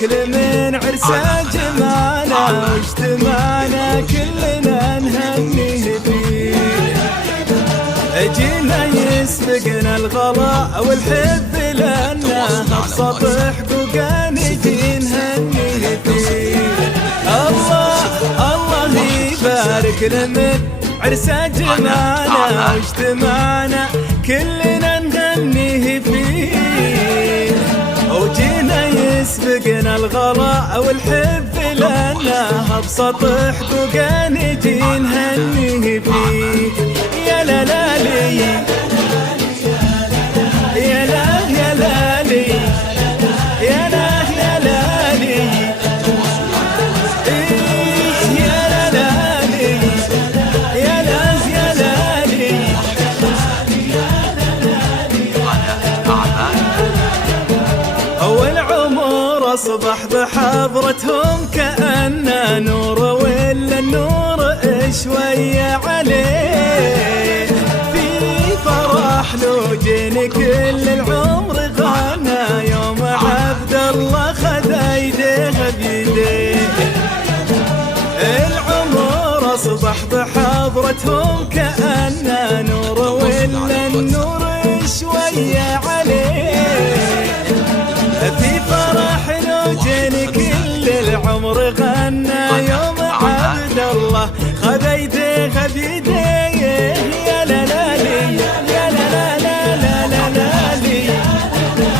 كل من عرسه جمعنا واجتمعنا كلنا نهنيه فيه. جينا يسبقنا الغلا والحب لنا ابسط حقوقنا نجي نهنيه فيه. الله يبارك لمن عرسه جمعنا واجتمعنا كلنا نهنيه فيه. وجينا يسبقنا الغلا والحب لنا ابسط حقوقنا نجي نهنيه فيه. يا لا لا لي يا لا يا لا لي يا لا يا لا لي يا لا لا لي يا لا يا لا لي. أول عمر أصبح بحضرتهم كأنه نور ولا النور شوية عليه. في فرح لو جيني كل العمر غنى يوم عبد الله خذ ايديه بيديه. العمر أصبح بحضرتهم كأنه نور ولا النور شوية عليه. في فرح لو جاني كل العمر غنى يوم عبد الله خذ ايديه بيديه. يا لا لا لي يا لا لا لا لا لا لا لي يا لا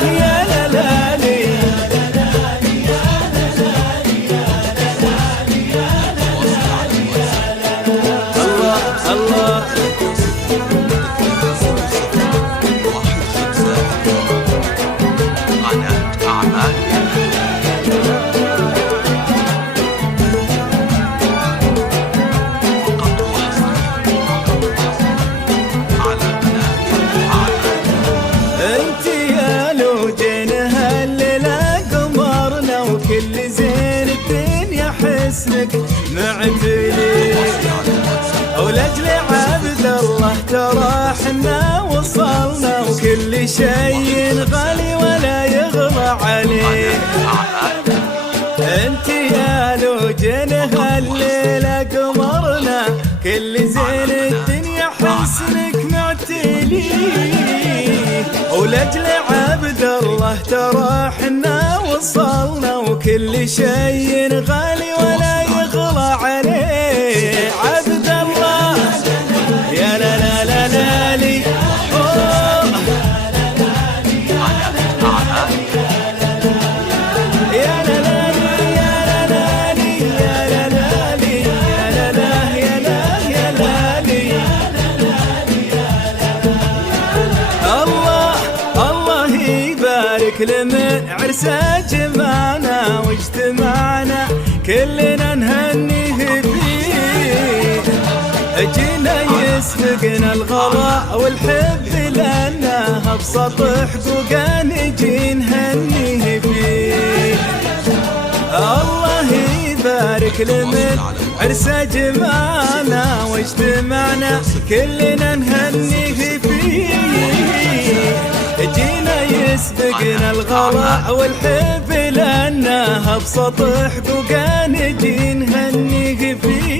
لي يا لا لا لي. الله الله كل زين الدنيا حسنك معتلي. ولأجل عبد الله ترى حنا وصلنا وكل شيء غالي ولا يغلى عليه. انت يا لو جنها الليلة قمرنا كل زين الدنيا حسنك معتلي. ولأجل عبد الله ترى حنا وصلنا وكل شيء غالي ولا يغلى عليه. عبد الله يا لا لا لا لا لي يا لا لا لي يا لا لا لي يا لا لا لي يا لا لا يا لا يا لا لي. الله يبارك لمن عرسه جمعنا واجتمعنا كلنا نهنيه فيه. جينا يسبقنا الغلا والحب لنا ابسط حقوقنا نجي نهنيه فيه. الله يبارك لمن عرسه جمعنا واجتمعنا كلنا نهنيه فيه. جينا يسبقنا الغلا والحب لنا ابسط حقوقنا نجي نهنيه فيه.